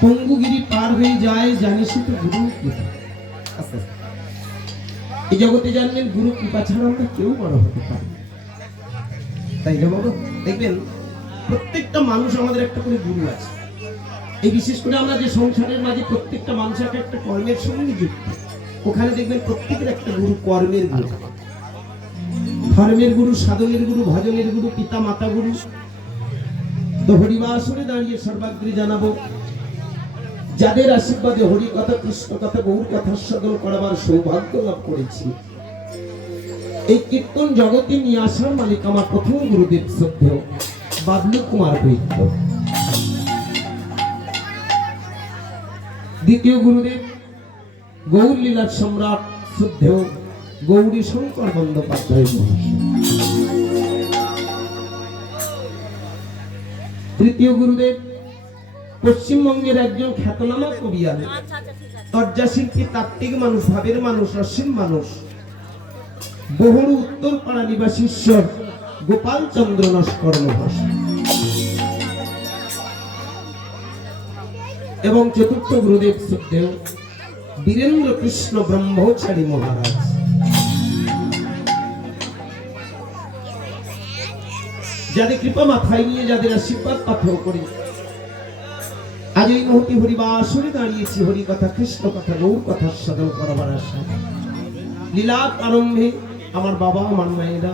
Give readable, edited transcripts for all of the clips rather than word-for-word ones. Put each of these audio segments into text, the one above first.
পঙ্গুগিরি পার হয়ে যায়, জানিস তো গুরু কৃপা। এই জগতে জানবেন গুরু কৃপা ছাড়া আমরা কেউ বড় হতে পারি, তাই না বাবা? দেখবেন প্রত্যেকটা মানুষ আমাদের একটা করে গুরু আছে। এই বিশেষ করে আমরা যে সংসারের মাঝে প্রত্যেকটা মানুষের একটা কর্মের সঙ্গে যুক্ত, ওখানে দেখবেন প্রত্যেকের একটা গুরু, কর্মের গুরু, ধর্মের গুরু, সাধনের গুরু, ভজনের গুরু, পিতা মাতা গুরু। তো হরিবাসরে দাঁড়িয়ে সর্বাগ্রে জানাবো, যাদের আশীর্বাদে হরি কথা, কৃষ্ণ কথা, গৌর কথা সাধন করাবার সৌভাগ্য লাভ করেছি, এই কীর্তন জগতে নিয়ে আসার মালিক আমার প্রথম গুরুদেব শ্রদ্ধেয় বাবলু কুমার বৈদ্য। দ্বিতীয় গুরুদেব গৌর লীলার সম্রাট শ্রদ্ধেয় গৌরী শঙ্কর বন্দ্যোপাধ্যায় মহাশয়। তৃতীয় গুরুদেব পশ্চিমবঙ্গের একজন খ্যাতনামা কবিয়াল, তর্জাশিল্পী, তাত্ত্বিক মানুষ, ভাবের মানুষ, অসীম মানুষ, বহুরু উত্তরপাড়া নিবাসী ঈশ্বর গোপাল চন্দ্র নস্কর মহাশয়। এবং চতুর্থ গুরুদেব শ্রদ্ধেয় বীরেন্দ্র কৃষ্ণ ব্রহ্মচারী মহারাজ। যাদের কৃপা মাথায় নিয়ে, যাদের আশীর্বাদ পাথর করি, আজ এই মুহূর্তে হরিবাসরে দাঁড়িয়েছি হরি কথা, কৃষ্ণ কথা, গৌর কথা সাধন করাবার আশা। লীলার আরম্ভে আমার বাবা, আমার মায়েরা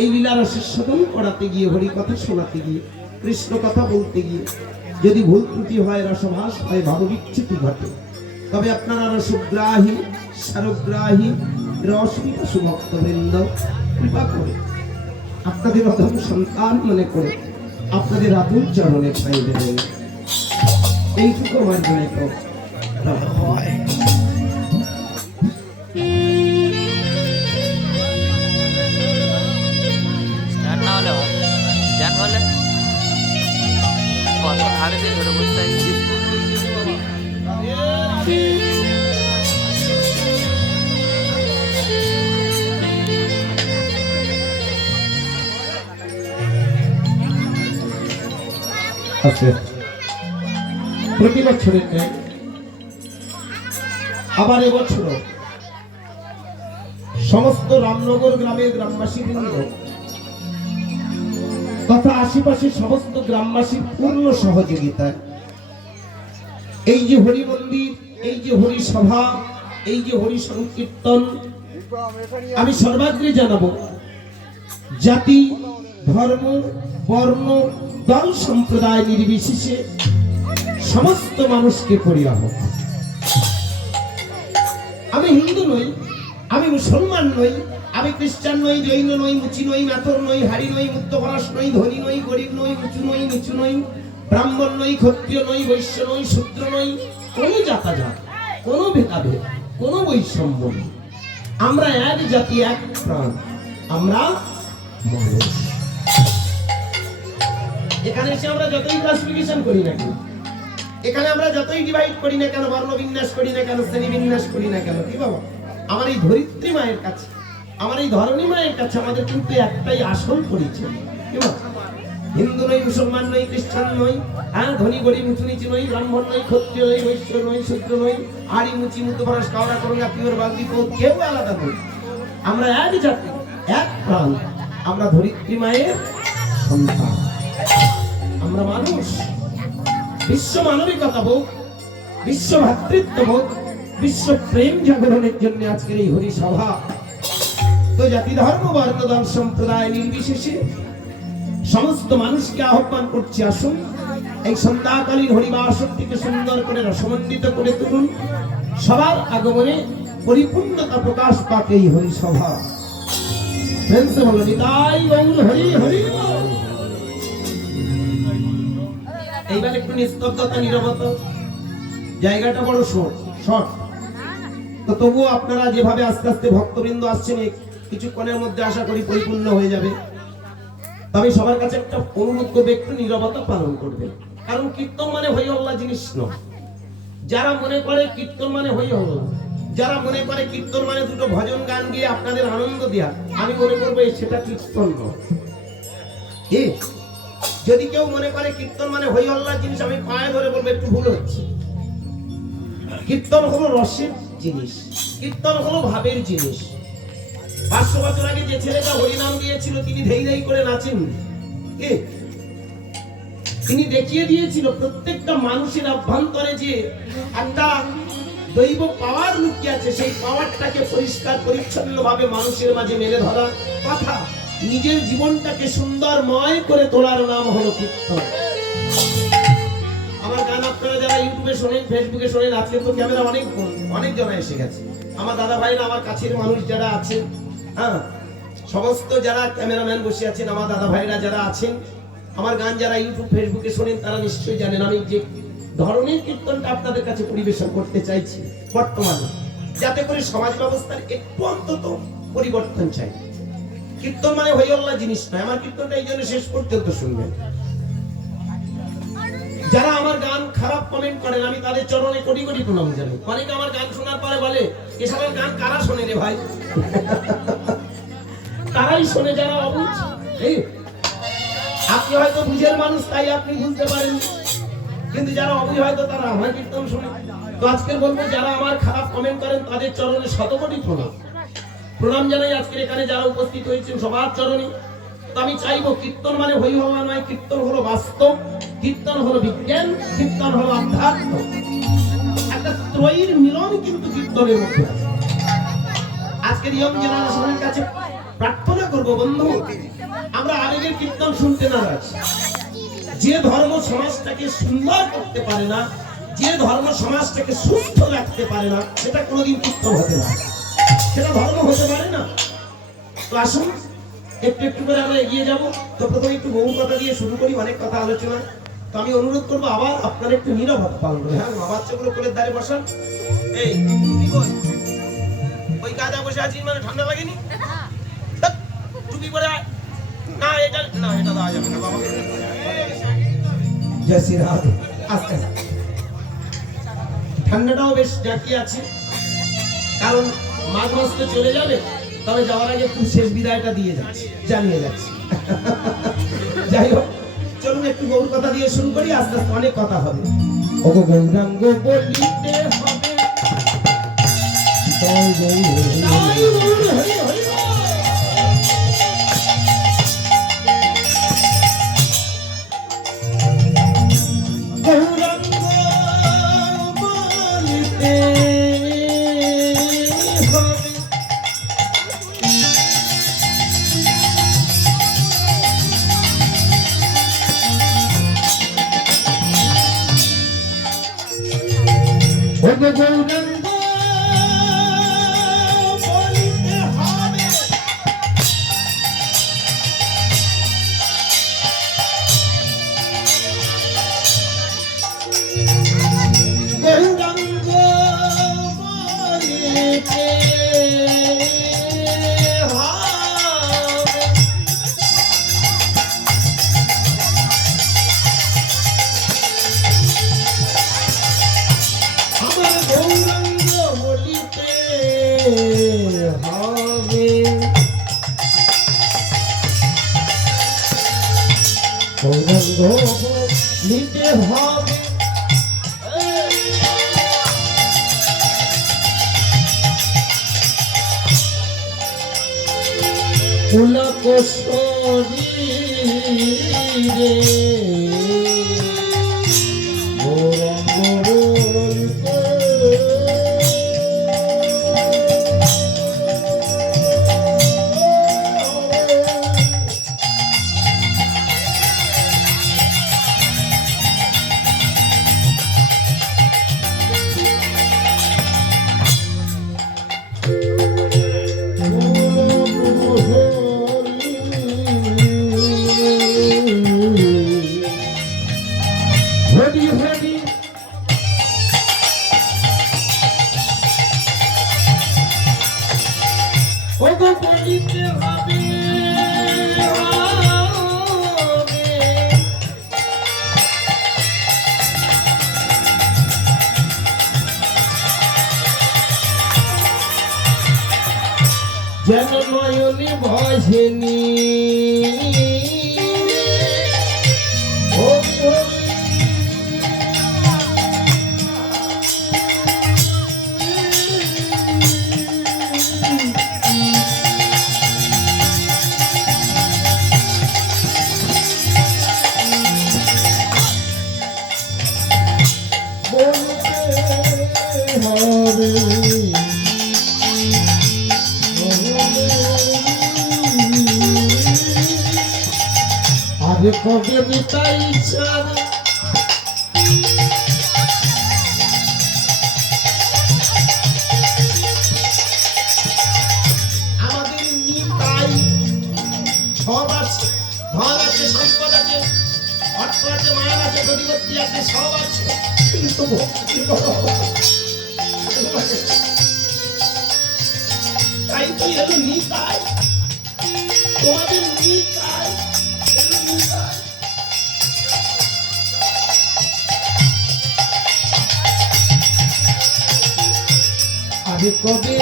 এই লীলার আস্বাদন করাতে গিয়ে, হরি কথা শোনাতে গিয়ে, কৃষ্ণ কথা বলতে গিয়ে যদি ভুল ত্রুটি হয়, রসভাস হয়, ভাববিচ্যুতি ঘটে, তবে আপনারা রসগ্রাহী, সারগ্রাহী, রসবিকা সুভক্তবৃন্দ কৃপা করে আপনাদের অধম সন্তান মনে করে আপনাদের আতুর চরণে ঠাঁই দেবেন, এইটুকু আমার জন্য তো হয়। প্রতি বছরের ন্যায় আবার এবছর সমস্ত রামনগর গ্রামের গ্রামবাসীবৃন্দ তথা আশেপাশের সমস্ত গ্রামবাসীর পূর্ণ সহযোগিতায় এই যে হরি মন্দির, এই যে হরি সভা, এই যে হরি সংকীর্তন, আমি সর্বাগ্রে জানাবো, জাতি, ধর্ম, বর্ণ, দল, সম্প্রদায় নির্বিশেষে সমস্ত মানুষকে করিয়া হোক। আমি হিন্দু নই, আমি মুসলমান নই, আমি খ্রিস্টান নই, জৈন নই, মুচি নই, মাথর নই, হাড়ি নই, মুক্তপরাস নই, ধনী নই, গরিব নই, উঁচু নই, নিচু নই, ব্রাহ্মণ নই, ক্ষত্রিয় নই, বৈশ্য নই, শূদ্র নই, কোনো জাতাজাত, কোনো ভেদাভেদ, কোনো বৈষম্য নেই। আমরা এক জাতি, এক প্রাণ, আমরা মানুষ। এখানে এসে আমরা যতই ক্লাসিফিকেশন করি না কেন, এখানে আমরা যতই ডিভাইড করি না কেন, বর্ণবিন্যাস করি না কেন, শ্রেণীবিন্যাস করি না কেন, কি বাবা, আমার এই ধরিত্রী মায়ের কাছে, আমার এই ধরণী মায়ের কাছে আমাদের কিন্তু একটাই আসল পরিচয়, কি বাবা? হিন্দু নই, মুসলমান নই, খ্রিস্টান নই, হ্যাঁ, ধনী গরিব, উঁচু নিচু নই, ব্রাহ্মণ নই, ক্ষত্রিয় নই, বৈশ্য নই, শূদ্র নই, হাড়ি মুচি, মুক্তপরাস, কাওড়া, করঙ্গা, পিওর, বাগদি, কেউ আলাদা নই। আমরা এক জাতি, এক প্রাণ, আমরা ধরিত্রী মায়ের সন্তান, আমরা মানুষ। বিশ্ব মানবিকতা বোধ, বিশ্ব ভ্রাতৃত্ব বোধ, বিশ্ব প্রেম জাগরণের জন্য আজকের এই হরি সভা। তো জাতি, ধর্ম, বর্ণ, দল, সম্প্রদায় নির্বিশেষে সমস্ত মানুষকে আহ্বান করছি, আসুন এই সন্ধ্যাকালীন হরিবাসরটিকে সুন্দর করে রসমন্ডিত করে তুলুন। সবার আগমনে পরিপূর্ণতা প্রকাশ পাক এই হরি সভা। এইবার একটু নিস্তব্ধতা, নীরবতা, জায়গাটা বড় শর্ট, তো তবুও আপনারা যেভাবে আস্তে আস্তে ভক্তবৃন্দ আসছেন, কিছুক্ষণের মধ্যে আশা করি পরিপূর্ণ হয়ে যাবে। তবে সবার কাছে একটা অনুরোধ করবে, একটু নীরবতা পালন করবে, কারণ কীর্তন মানে হই হল্লা জিনিস নয়। যারা মনে করে কীর্তন মানে হই হল্লা, যারা মনে করে কীর্তন মানে দুটো ভজন গান গিয়ে আপনাদের আনন্দ দেয়া, আমি মনে করবো সেটা কীর্তন নয়। যদি কেউ মনে করে কীর্তন মানে হই হল্লার জিনিস, আমি পায়ে ধরে বলবো একটু ভুল হচ্ছে। কীর্তন হলো রসের জিনিস, কীর্তন হলো ভাবের জিনিস। 500 বছর আগে যে ছেলেটা হরিনাম দিয়েছিল তিনি ধেই ধেই করে নাচেন, তিনি দেখিয়ে দিয়েছিল প্রত্যেকটা মানুষের অভ্যন্তরে যে একটা দৈব পাওয়ার লুকিয়ে আছে, সেই পাওয়ারটাকে পরিষ্কার পরিচ্ছন্ন ভাবে মানুষের মাঝে মেলে ধরা কথা, নিজের জীবনটাকে সুন্দরময় করে তোলার নাম হলো কীর্তন। আমার গান আপনারা যারা ইউটিউবে শোনেন, ফেসবুকে শোনেন, আজকে তো ক্যামেরা অনেক জন এসে গেছে, আমার দাদা ভাইরা, আমার কাছের মানুষ যারা আছেন, হ্যাঁ, সমস্ত যারা ক্যামেরাম্যান বসে আছেন, আমার দাদা ভাইরা যারা আছেন, আমার গান যারা ইউটিউব ফেসবুকে শোনেন, তারা নিশ্চয়ই জানেন আমি যে ধরনের কীর্তনটা আপনাদের কাছে পরিবেশন করতে চাইছি বর্তমানে, যাতে করে সমাজ ব্যবস্থার একটু অন্তত পরিবর্তন চাই। কীর্তন মানে হই হল্লা জিনিস নয়। আমার কীর্তনটা এই জন্য শেষ পর্যন্ত শুনবেন। যারা আমার গান খারাপ কমেন্ট করেন, আমি তাদের চরণে কোটি কোটি প্রণাম জানাই। অনেকে আমার গান শোনার পরে বলে, এসব গান কারা শোনে রে ভাই? তারাই শোনে যারা অবুঝ। আপনি হয়তো বুঝের মানুষ, তাই আপনি বুঝতে পারেন, কিন্তু যারা অবুঝ হয়তো তারা আমার কীর্তন শোনে। তো আজকের বলবো, যারা আমার খারাপ কমেন্ট করেন তাদের চরণে শতকোটি প্রণাম জানাই। আজকের এখানে যারা উপস্থিত হয়েছেন সবার চরণে। তো আমি চাইবো, কীর্তন মানে হই হল্লা নয়, কীর্তন হলো বাস্তব, কীর্তন হলো বিজ্ঞান, কীর্তন হলো আধ্যাত্ম। একটা ত্রয়ীর মিলন কিন্তু কীর্তনের মধ্যে আছে। আজকের ইয়ং জেনারেশনের কাছে প্রার্থনা করব, বন্ধু, আমরা আবেগের কীর্তন শুনতে নারাজ। যে ধর্ম সমাজটাকে সুন্দর করতে পারে না, যে ধর্ম সমাজটাকে সুস্থ রাখতে পারে না, সেটা কোনোদিন কীর্তন হতে পারে না, সেটা ধর্ম হতে পারে না। তো আসুন একটু একটু করে আমরা এগিয়ে যাব। তো প্রথমে একটু বহু কথা দিয়ে শুরু করি, অনেক কথা আলোচনা। তো আমি অনুরোধ করবো আবার আপনারা একটু নীরবতা পালন করবেন। হ্যাঁ, মা বাচ্চাগুলো কোলের ধারে বসান। এই ওই গাদা বসে আছিস মানে ঠান্ডা লাগেনি? টুপি পরে না, এটা না, এটা দেওয়া যাবে না বাবা। জয় শ্রী রাধে। আস্তে আস্তে, ঠান্ডাটাও বেশ জাঁকিয়ে আছে, কারণ মাঘ মাস তো চলে যাবে। তবে যাওয়ার আগে একটু শেষ বিদায়টা দিয়ে যাচ্ছি, জানিয়ে যাচ্ছি। যাই হোক, চলুন একটু গৌর কথা দিয়ে শুরু করি, আস্তে আস্তে অনেক কথা হবে। ওগো গৌরাঙ্গ বলিতে হবে, নিতে হবে। পুলক শরীরে জননয়নী ভজনী কবে নিতাই চাঁদ আমাদের নিতাই সব আছে, ধন আছে, সম্পদ আছে, অর্থ আছে, মায়া আছে, প্রতিপত্তি আছে, সব আছে, কিন্তু ভক্তির বড় অভাব। তাই তো এলো নিতাই, তোমাদের নিতাই এলো নিতাই। আরে কবে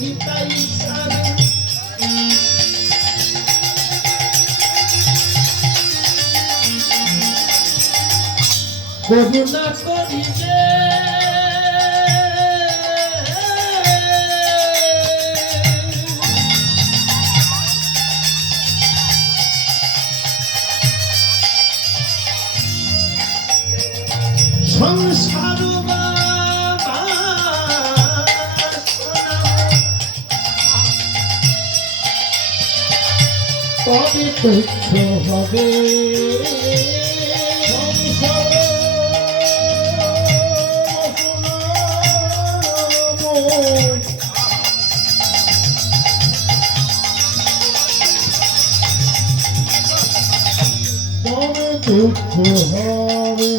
নিতাই ছাড়ে করুণা করিলে সংসার তবে তুচ্ছ হবে সংসার তবে তুচ্ছ হবে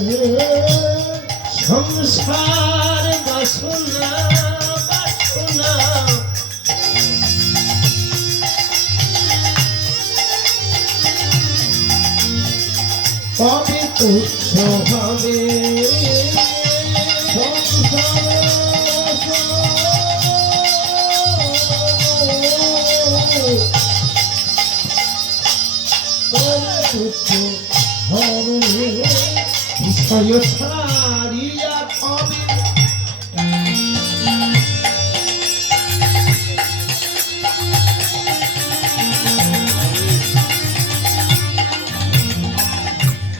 সংসার বাসনা বাসনা কবে তুচ্ছ হবে সংসার কবে তুচ্ছ হবে বিষয় ছাড়িয়া কবে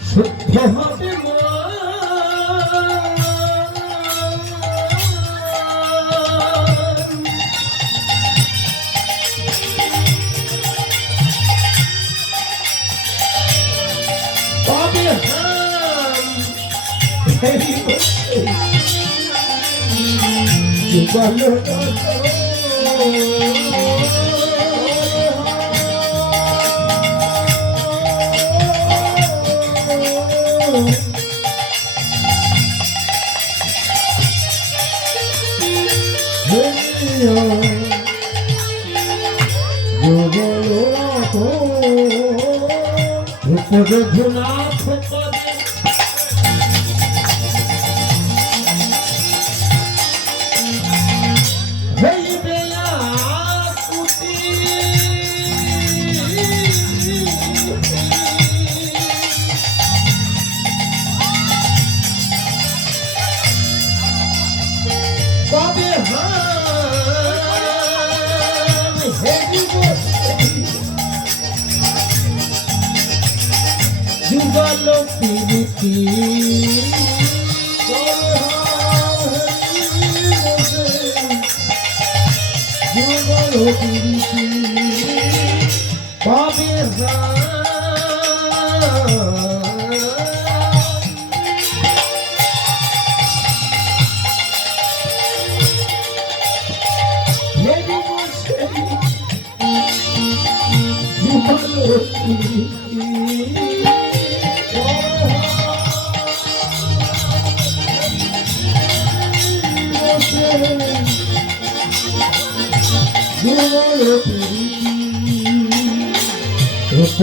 শুদ্ধ হবে কবে যুগল রঘুনাথ পদে হইবে আকুতি কবে যুগল প্রীতি যুগল প্রীতি কবে যুগল প্রীতি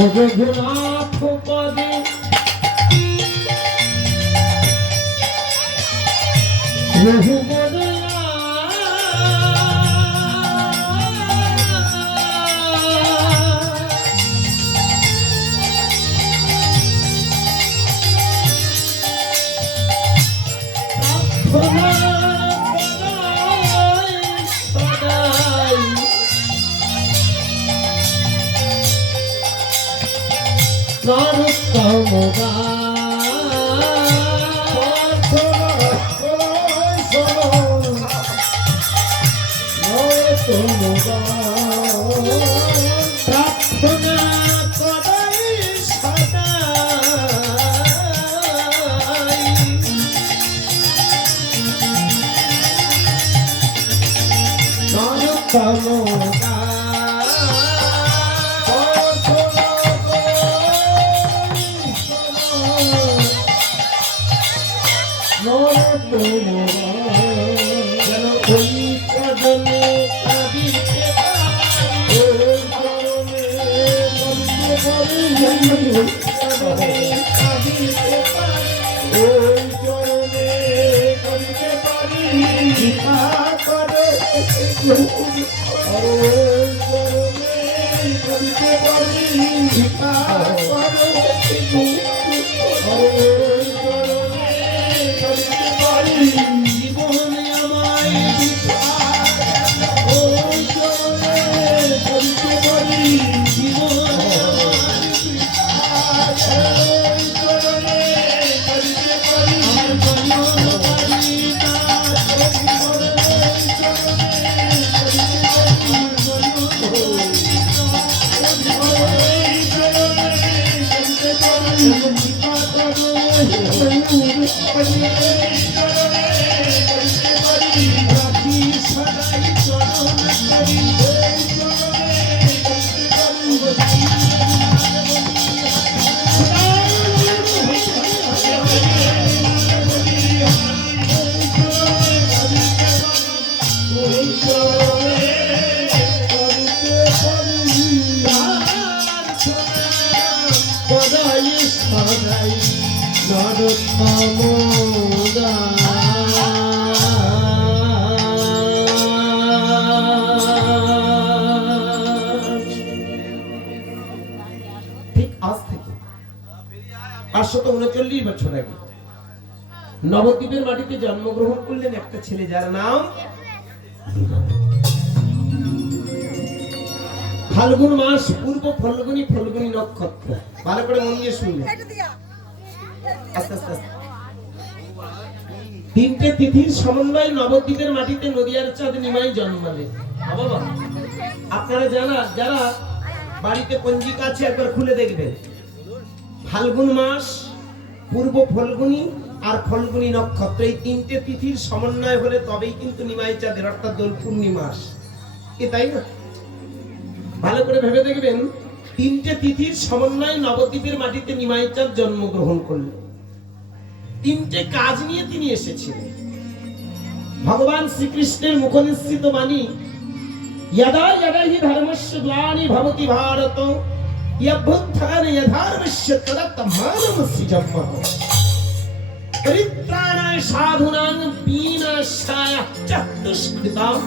রঘুনাথ পদে রঘুবদে প্রার্থনা করাই সদা যেন ওই চরণে কাঁদিতে পারি, ওই চরণে কাঁদিতে পারি, ওই চরণে কাঁদিতে পারি, কৃপা করো, ওই চরণে কাঁদিতে পারি, কৃপা করো, ওই চরণে কাঁদিতে পারি, জীবনে আমায় দিতে, ওই চরণে কাঁদিতে পারি, জীবনে ঠিক আজ থেকে 539 বছর আগে নবদ্বীপের মাটিতে জন্মগ্রহণ করলেন একটা ছেলে, যার নাম ফাল্গুন মাস, পূর্ব ফল্গুনী, ফল্গুনী নক্ষত্র। ভালো করে মন দিয়ে শুনলেন। আস্তে আস্তে আস্তে। তিনটে তিথির সমন্বয়ে নবদ্বীপের মাটিতে নদিয়ার চাঁদ নিমাই জন্মালেন। বাবা, আপনারা যারা বাড়িতে পঞ্জিকা আছে একবার খুলে দেখবেন। ফাল্গুন মাস, পূর্ব ফল্গুনী আর ফল্গুনী নক্ষত্র, এই তিনটে তিথির সমন্বয় হলে তবেই কিন্তু নিমাই চাঁদের, অর্থাৎ দোল পূর্ণিমাস। তাই না? ভালো করে ভেবে দেখবেন, তিনটে তিথির সমন্বয়ে নবদ্বীপের মাটিতে নিমাই চাঁদ জন্মগ্রহণ করলেন। তিনটে কাজ নিয়ে তিনি এসেছিলেন। ভগবান শ্রীকৃষ্ণের মুখনিসৃত বাণী, यदा यदा हि धर्मस्य ग्लानि भवति भारत यद्बुद्धानि यथार्वस्य तदत्तमानमस्य जन्मः परित्राणाय साधूनां विनाशाय च दुष्कृतां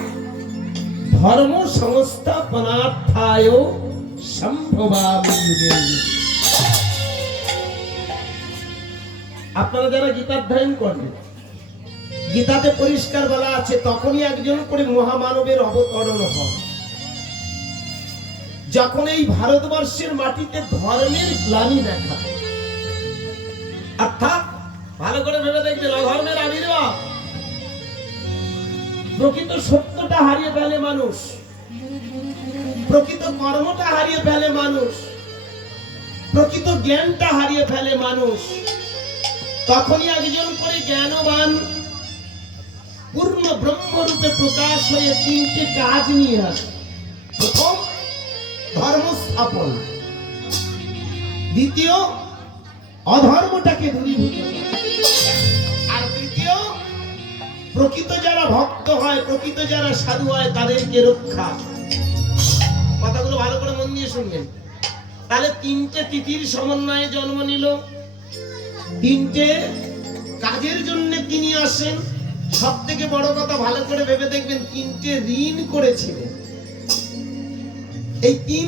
धर्म संस्थापनार्थाय संभवामि युगे। আপনারা যারা গীতা অধ্যয়ন করেন, গীতাতে পরিষ্কার বলা আছে, তখনই একজন করে মহামানবের অবতরণ হয় যখন এই ভারতবর্ষের মাটিতে ধর্মের গ্লানি দেখা, অর্থাৎ ভালো করে ভেবে দেখবেন, অধর্মের আবির্ভাব। প্রকৃত সত্যটা হারিয়ে ফেলে মানুষ, প্রকৃত কর্মটা হারিয়ে ফেলে মানুষ, প্রকৃত জ্ঞানটা হারিয়ে ফেলে মানুষ। তখনই একজন করে জ্ঞানবান পূর্ণ ব্রহ্মরূপে প্রকাশ হয়ে তিনটে কাজ নিয়ে আসে। প্রথম, ধর্ম স্থাপন। দ্বিতীয়, অধর্মটাকে দূরীভূত। আর তৃতীয়, প্রকৃত যারা ভক্ত হয়, প্রকৃত যারা সাধু হয়, তাদেরকে রক্ষা। কথাগুলো ভালো করে মন দিয়ে শুনবেন। তাহলে তিনটে তিথির সমন্বয়ে জন্ম নিল, তিনটে কাজের জন্য তিনি আসেন। সব থেকে বড় কথা, ভালো করে ভেবে দেখবেন, তিনটে ঋণ করেছিলেন। এই তিন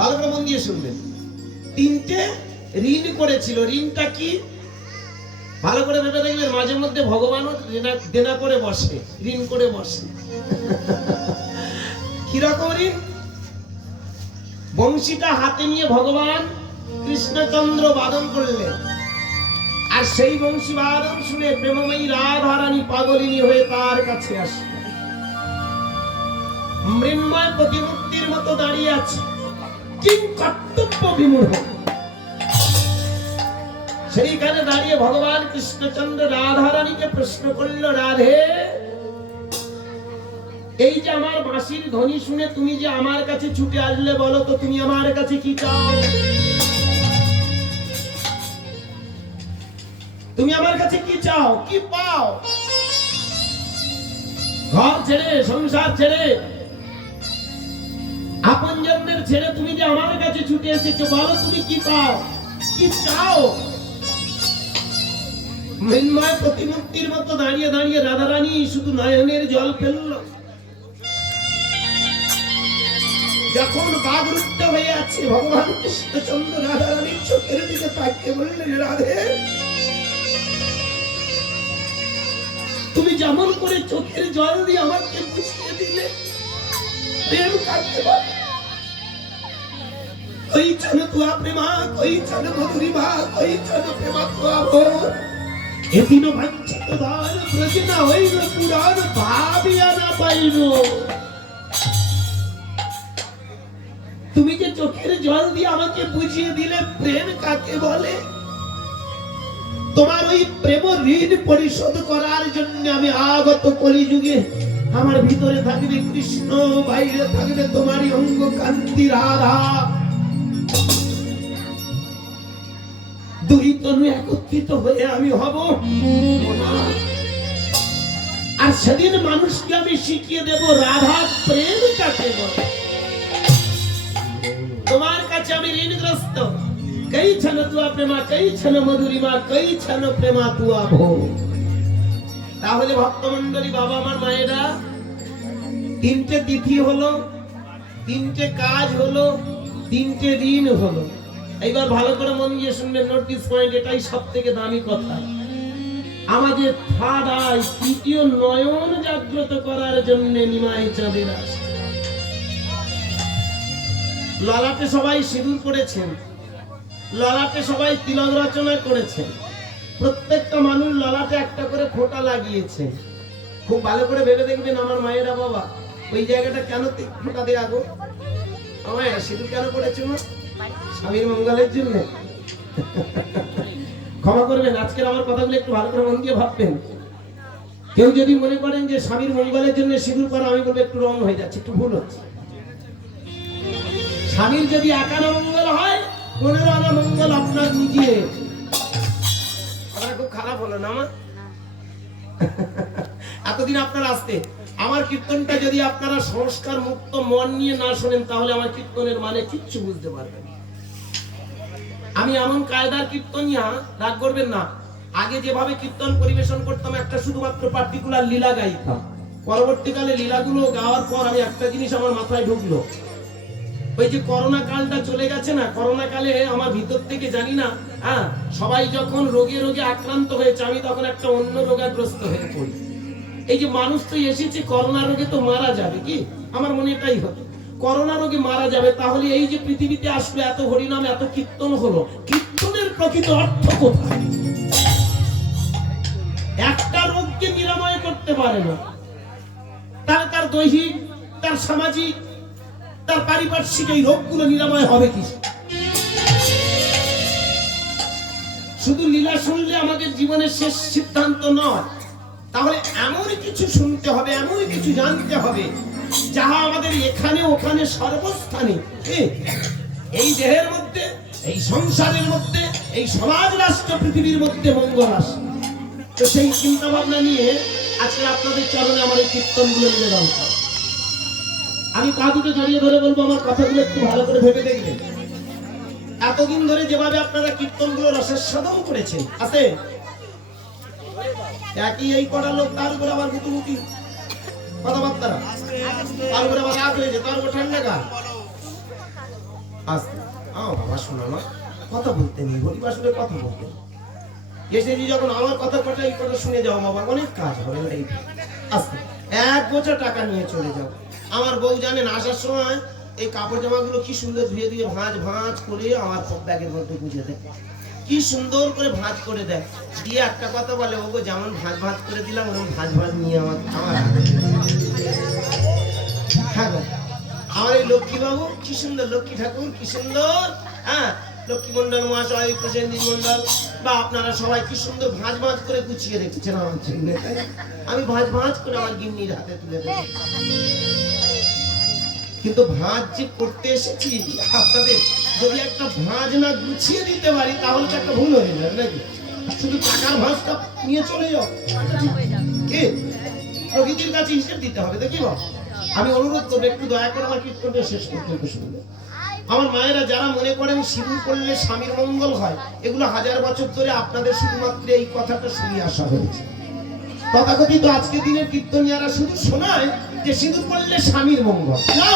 ভালো করে মন দিয়ে শুনবেন। তিনটে ঋণ করেছিল। ঋণটা কি? ভালো করে ভেবে দেখবেন, মাঝে মধ্যে ভগবানও দেনা করে বসে, ঋণ করে বসে। কিরকম ঋণ? বংশীটা হাতে নিয়ে ভগবান কৃষ্ণচন্দ্র বাদন করলেন, আর সেই বংশী বাদন শুনে প্রেমময়ী রাধারানী পাগলিনী হয়ে তার কাছে আসে। মৃন্ময় প্রতিমূর্তির মতো দাঁড়িয়ে আছে, কিং কর্তব্য বিমূঢ়। সেইখানে দাঁড়িয়ে ভগবান কৃষ্ণচন্দ্র রাধারানীকে প্রশ্ন করল, রাধে, এই যে আমার বাঁশির ধ্বনি শুনে তুমি যে আমার কাছে ছুটে আসলে, বলো তো তুমি আমার কাছে কি চাও? তুমি আমার কাছে কি চাও, কি পাও? ঘর ছেড়ে, সংসার ছেড়ে, আপনজনদের ছেড়ে তুমি যে আমার কাছে ছুটে এসেছো, বলো তুমি কি পাও, কি চাও? মৃন্ময় প্রতিমূর্তির মতো দাঁড়িয়ে দাঁড়িয়ে রাধারানী শুধু নয়নের জল ফেলল। যখন বাগরুদ্ধ হয়ে আছে, ভগবান কৃষ্ণচন্দ্র রাধারানীর চোখের দিকে তাকিয়ে বললেন, রাধে, তুমি যেমন করে চোখের জল দিয়ে আমাকে বুঝিয়ে দিলে প্রেম কাকে বলে। कोई चन तुआ प्रेमा, कोई चन मधुरिमा, कोई चन प्रेमा तुआ भोर। ए तीनों वंचित दान ब्रज न होइल पुराण, भाविया ना पाइबो। তুমি যে চোখের জল দিয়ে আমাকে বুঝিয়ে দিলে প্রেম কাকে বলে, তোমার ওই প্রেম ঋণ পরিশোধ করার জন্য আমি আগত কলিযুগে। আমার ভিতরে থাকবে কৃষ্ণ, বাইরে থাকবে তোমারই অঙ্গ কান্তি রাধা। দুই তনু একত্রিত হয়ে আমি হব। আর সেদিন মানুষকে আমি শিখিয়ে দেব রাধা প্রেম কাকে বলে। তোমার কাছে আমি ঋণগ্রস্ত। কই ছন তুয়া প্রেমা, কই ছন মধুরিমা, কই ছন প্রেমা তুয়া ভো। তাহলে ভক্তমণ্ডলী, বাবা আমার মায়েরা, তিনটে তিথি হলো, তিনটে কাজ হলো, তিনটে ঋণ হলো। এইবার ভালো করে মন দিয়ে শুনবেন, নোটিস পয়েন্ট, এটাই সব থেকে দামি কথা। আমাদের থার্ড আই, তৃতীয় নয়ন জাগ্রত করার জন্য নিমাই চাঁদের আসে। ললাটে সবাই সিঁদুর করেছেন, ললাটে সবাই তিলক রচনা করেছেন, প্রত্যেকটা মানুষ ললাটে একটা করে ফোঁটা লাগিয়েছে। খুব ভালো করে ভেবে দেখবেন আমার মায়েরা, বাবা, ওই জায়গাটা কেন ফোঁটা দেয়া গো? আমার সিঁদুর কেন করেছে মা? স্বামীর মঙ্গলের জন্য। ক্ষমা করবেন, আজকের আমার কথাগুলো একটু ভালো করে মন দিয়ে ভাববেন। কেউ যদি মনে করেন যে স্বামীর মঙ্গলের জন্য সিঁদুর করা, আমি বলবো একটু রং হয়ে যাচ্ছে, একটু ভুল হচ্ছে। স্বামীর যদি 11 মঙ্গল হয়, 15 আনা মঙ্গল আপনার নিজে। খুব খারাপ হলো না আমার? এতদিন আপনারা আসতে আমার কীর্তনটা যদি আপনারা সংস্কার মুক্ত মন নিয়ে না শোনেন, তাহলে আমার কীর্তনের মানে কিচ্ছু বুঝতে পারবেন। আমি এমন কায়দার কীর্তনিয়া, রাগ করবেন না। আগে যেভাবে কীর্তন পরিবেশন করতাম, একটা শুধুমাত্র পার্টিকুলার লীলা গাইতাম। পরবর্তীকালে লীলাগুলো গাওয়ার পর আমি একটা জিনিস আমার মাথায় ঢুকলো, ওই যে করোনা কালটা চলে গেছে না, করোনা কালে আমার ভিতর থেকে জানি না, সবাই যখন রোগে রোগে আক্রান্ত হয়েছে, আমি তখন একটা অন্য রোগাগ্রস্ত হয়ে পড়ি। এই যে মানুষ তো এসেছে করোনা রোগে, তো মারা যাবে কি? আমার মনে এটাই হতো, করোনা রোগে মারা যাবে। তাহলে এই যে পৃথিবীতে আসলো, এত হরিনাম, এত কীর্তন হলো, কীর্তনের প্রকৃত অর্থ কোথায়? একটা রোগকে নিরাময় করতে পারে না, তার দৈহিক, তার সামাজিক, তার পারিপার্শ্বিক এই রোগগুলো নিরাময় হবে কি? শুধু লীলা শুনলে আমাদের জীবনের শেষ সিদ্ধান্ত নয়। তাহলে এমন কিছু শুনতে হবে, এমন কিছু জানতে হবে, যাহা আমাদের এখানে ওখানে সর্বস্থানে, এই দেহের মধ্যে, এই সংসারের মধ্যে, এই সমাজ রাষ্ট্র পৃথিবীর মধ্যে মঙ্গল আসে। তো সেই চিন্তা ভাবনা নিয়ে আজকে আপনাদের চরণে আমার এই কীর্তনগুলো নিবেদন করা। আমি পা দুটো জড়িয়ে ধরে বলবো, আমার কথাগুলো একটু ভালো করে ভেবে দেখবেন। এতদিন ধরে যেভাবে আপনারা কীর্তনগুলো রসের সাধন করেছেন, আছে একই এই কটা লোক, তার উপরে আবার মুখোমুখি কথাবার্তা, তার উপরে আবার রাত হয়েছে, তার উপর ঠান্ডা গা। আস্তে বাবা, শোনা না, কথা বলতে নেই, হরিবাসরে কথা বলতে এসেছি যখন, আমার কথা কটা এই কথা শুনে যাও বাবা, অনেক কাজ হবে। আস্তে, এক বোঝা টাকা নিয়ে চলে যাও। আমার বউ জানেন, আসার সময় এই কাপড় জামাগুলো কি সুন্দর ধুয়ে ধুয়ে ভাঁজ ভাঁজ করে আমার ব্যাগের মধ্যে গুঁজে দেয়, কি সুন্দর করে ভাঁজ করে দেয়। দিয়ে একটা কথা বলে, ওগো যেমন ভাঁজ ভাঁজ করে দিলাম, ওরকম ভাঁজ ভাঁজ নিয়ে আমার হ্যাঁ গো, আমার এই লক্ষ্মী বাবু কি সুন্দর, লক্ষ্মী ঠাকুর কি সুন্দর, লক্ষ্মী মন্ডল মহাশয়, প্রসেনজিৎ মন্ডল বা আপনারা সবাই কি সুন্দর ভাঁজ ভাঁজ করে গুছিয়ে রেখেছেন আমার জন্য। আমি ভাঁজ ভাঁজ করে আমার গিন্নির হাতে তুলে দেব। কিন্তু ভাঁজ যে করতে এসেছি আপনাদের, যদি একটা ভাঁজ না গুছিয়ে দিতে পারি, তাহলে তো একটা ভুল হয়ে যাবে নাকি? শুধু টাকার ভাঁজটা নিয়ে চলে যাও কে? প্রকৃতির কাছে হিসেব দিতে হবে, দেখি বাবা। আমি অনুরোধ করবো একটু দয়া করে আমার কীর্তনটা শেষ করতে শুনবে। আমার মায়েরা যারা মনে করেন সিঁদুর করলে স্বামীর মঙ্গল হয়, এগুলো 1000 বছর ধরে আপনাদের শুধুমাত্র এই কথাটা শুনিয়ে আসা হয়েছে। তথাকথিত আজকে দিনের কীর্তনিয়ারা শুধু শোনায় যে সিঁদুর করলে স্বামীর মঙ্গল। না,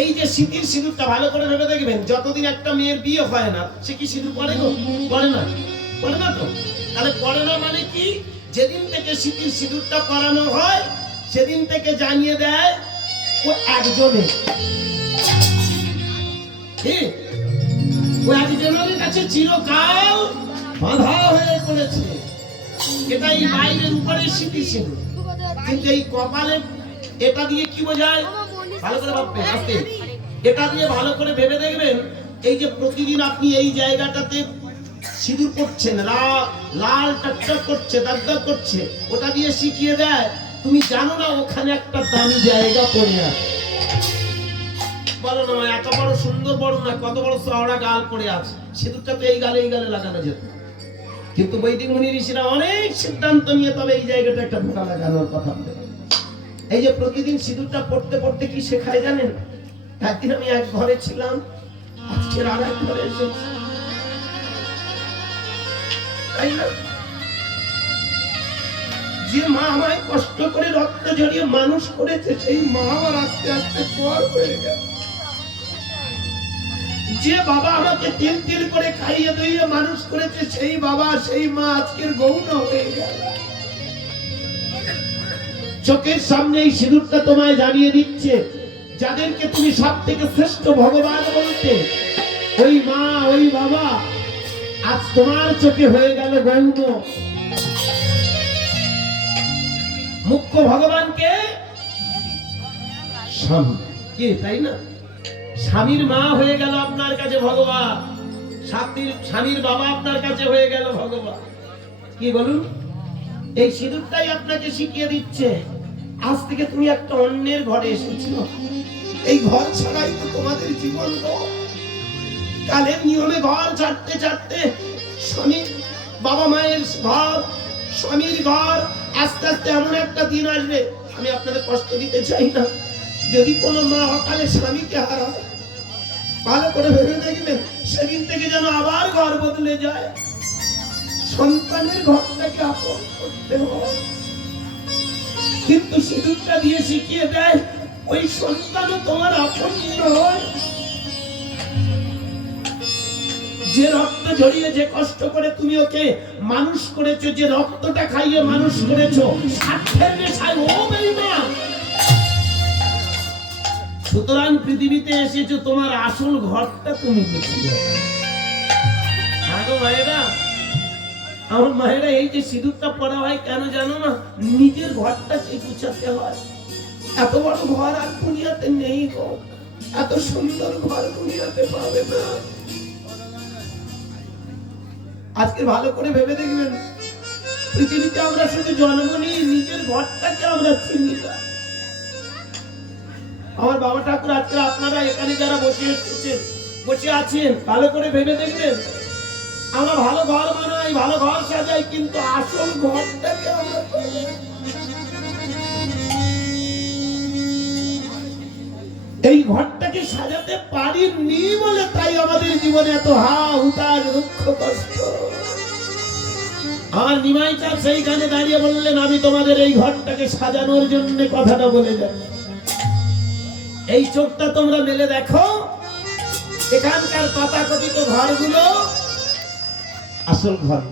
এই যে সিঁথির সিঁদুরটা ভালো করে ভেবে দেখবেন, যতদিন একটা মেয়ের বিয়ে হয় না সে কি সিঁদুর পরে গো? পরে না, পরে না তো। তাহলে পরে না মানে কি? যেদিন থেকে সিঁথির সিঁদুরটা পরানো হয় সেদিন থেকে জানিয়ে দেয় ও একজনে, ও একজনের কাছে চিরকাল বাঁধা হয়ে পড়েছে। এটাই বাইরের উপরে সিঁথির সিঁদুর, কিন্তু এই কপালে এটা দিয়ে কি বোঝায়? ভালো করে ভাববেন, আস্তে। এটা দিয়ে ভালো করে ভেবে দেখবেন, এই যে প্রতিদিন আপনি এই জায়গাটাতে সিঁদুর করছেন, লাল টকটক করছে, দাগদাগ করছে, ওটা দিয়ে শিখিয়ে দেয় তুমি জানো না ওখানে একটা দামি জায়গা পড়ে আছে। বলো না, এত বড় সুন্দর বড় না, কত বড় চওড়া গাল পড়ে আছে, সিঁদুরটা তো এই গালে লাগানো যেত। কিন্তু বৈদিক মুনি ঋষিরা অনেক সিদ্ধান্ত নিয়ে তবে এই জায়গাটা একটা ফোঁটা লাগানোর কথা বলে। এই যে প্রতিদিন সিঁদুরটা পড়তে পড়তে কি শেখায় জানেন? একদিন আমি এক ঘরে ছিলাম, আজকের আর এক ঘরে এসেছি, তাই না? যে মা আমায় কষ্ট করে রক্ত ঝরিয়ে মানুষ করেছে, সেই মা আমার আস্তে আস্তে পর হয়ে গেল। যে বাবা আমাকে তিল তিল করে খাইয়ে দইয়ে মানুষ করেছে, সেই বাবা সেই মা আজকের গৌণ হয়ে গেল। চোখের সামনে এই সিঁদুরটা তোমায় জানিয়ে দিচ্ছে, যাদেরকে তুমি সব থেকে শ্রেষ্ঠ ভগবান বলতে, ওই মা ওই বাবা আজ তোমার চোখে হয়ে গেল গৌণ। মুখ্য ভগবানকে স্বামী কে, তাই না? স্বামীর মা হয়ে গেল আপনার কাছে ভগবান, স্বামীর বাবা আপনার কাছে হয়ে গেল ভগবান। কি বলুন? এই সিঁদুরটাই আপনাকে শিখিয়ে দিচ্ছে, আজ থেকে তুমি একটা অন্যের ঘরে এসেছো। এই ঘর ছাড়াই তো তোমাদের জীবন। কালের নিয়মে ঘর ছাড়তে ছাড়তে স্বামী বাবা মায়ের ঘর, স্বামীর ঘর, আস্তে আস্তে এমন একটা দিন আসবে, আমি আপনাদের কষ্ট দিতে চাই না, যদি কোনো মা অকালে স্বামীকে হারায়, ভালো করে ভেবে দেখবেন সেদিন থেকে যেন আবার ঘর বদলে যায়। সন্তানের ঘরটাকে আপন করতে হয়, কিন্তু সিঁদুরটা দিয়ে শিখিয়ে দেয় ওই সন্তানও তোমার আপন নয়। যে রক্ত ঝরিয়ে যে কষ্ট করে তুমি ওকে মানুষ করেছো, যে রক্তটা খাইয়ে মানুষ করেছো, স্বার্থের নেশায় ও বেঈমান। সুতরাং পৃথিবীতে এসেছো তোমার আসল ঘরটা তুমি বুঝিয়ে। মায়েরা, আমার মায়েরা, এই যে সিঁদুরটা পরা হয় কেন জানো না? নিজের ঘরটাকে গুছাতে হয়। এত বড় ঘর আর দুনিয়াতে নেই গো, এত সুন্দর ঘর দুনিয়াতে পাবে না। আজকে ভালো করে ভেবে দেখবেন, পৃথিবীতে আমরা শুধু জন্ম নিয়ে নিজের ঘরটাকে আমরা চিনি না। আমার বাবা ঠাকুর, আজকে আপনারা এখানে যারা বসে আছেন, ভালো করে ভেবে দেখবেন, আমরা ভালো ঘর বানাই, ভালো ঘর সাজাই, কিন্তু আসল ঘরটাকে আমরা এই ঘরটাকে সাজাতে পারিনি বলে তাই আমাদের জীবনে এত হুতাশ, দুঃখ, কষ্ট। আমার নিমাই চাঁদ সেইখানে দাঁড়িয়ে বললেন, আমি তোমাদের এই ঘরটাকে সাজানোর জন্য কথাটা বলে যাব। এই চোখটা তোমরা মেলে দেখো, এখানকার তথাকথিত ঘরগুলো আসল ঘর।